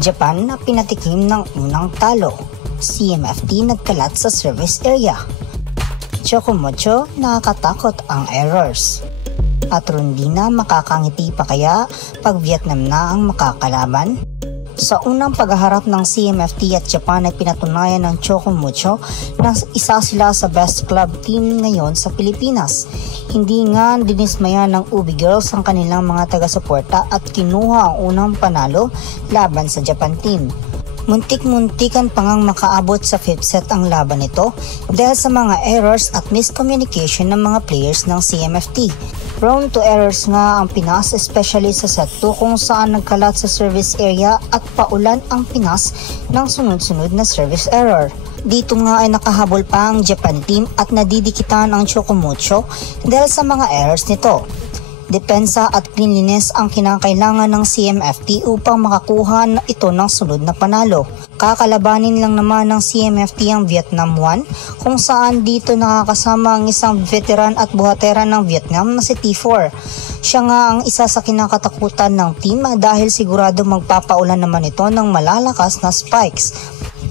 Japan na pinatikim ng unang talo. CMFT nagkalat sa service area. Chocomocho, nakakatakot ang errors. At Rondina, makakangiti pa kaya pag Vietnam na ang makakalaban? Sa unang paghaharap ng CMFT at Japan ay pinatunayan ng Chocomocho na isa sila sa best club team ngayon sa Pilipinas. Hindi nga dinismaya ng Ubi Girls ang kanilang mga taga-suporta at kinuha ang unang panalo laban sa Japan team. Muntik-muntikan pa ngang makaabot sa 5th set ang laban nito dahil sa mga errors at miscommunication ng mga players ng CMFT. Prone to errors nga ang Pinas, especially sa set 2 kung saan nagkalat sa service area at paulan ang Pinas ng sunod-sunod na service error. Dito nga ay nakahabol pa ang Japan team at nadidikitan ang Chocomocho dahil sa mga errors nito. Depensa at cleanliness ang kinakailangan ng CMFT upang makakuha ito ng sunod na panalo. Kakalabanin lang naman ng CMFT ang Vietnam 1 kung saan dito nakakasama ang isang veteran at buhatera ng Vietnam na si T4. Siya nga ang isa sa kinakatakutan ng team dahil sigurado magpapaulan naman ito ng malalakas na spikes.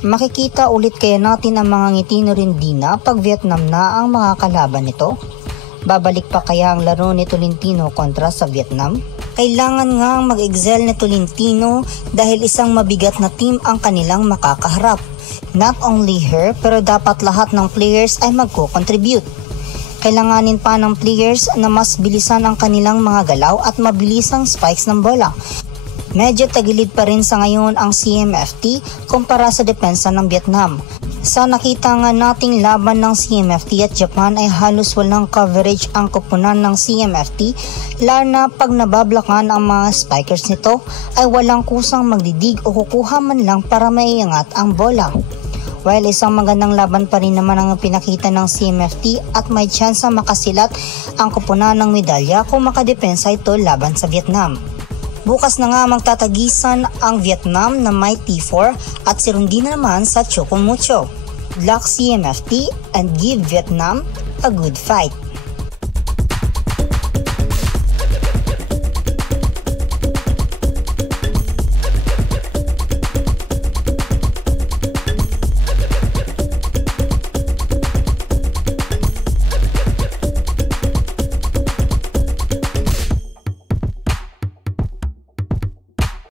Makikita ulit kaya natin ang mga ngiti ni Rondina pag Vietnam na ang mga kalaban nito? Babalik pa kaya ang laro ni Tolentino kontra sa Vietnam? Kailangan nga mag-excel ni Tolentino dahil isang mabigat na team ang kanilang makakaharap. Not only her, pero dapat lahat ng players ay magko-contribute. Kailanganin pa ng players na mas bilisan ang kanilang mga galaw at mabilis ang spikes ng bola. Medyo tagilid pa rin sa ngayon ang CMFT kumpara sa depensa ng Vietnam. Sa nakita nga nating laban ng CMFT at Japan ay halos walang coverage ang koponan ng CMFT, lalo na pag nabablakan ang mga spikers nito ay walang kusang magdidig o kukuha man lang para maiangat ang bola. While isang magandang laban pa rin naman ang pinakita ng CMFT at may tsansa makasilat ang koponan ng medalya kung makadepensa ito laban sa Vietnam. Bukas na nga magtatagisan ang Vietnam na may T4 at si Rondina naman sa Chocomocho. Luck CMFT and give Vietnam a good fight.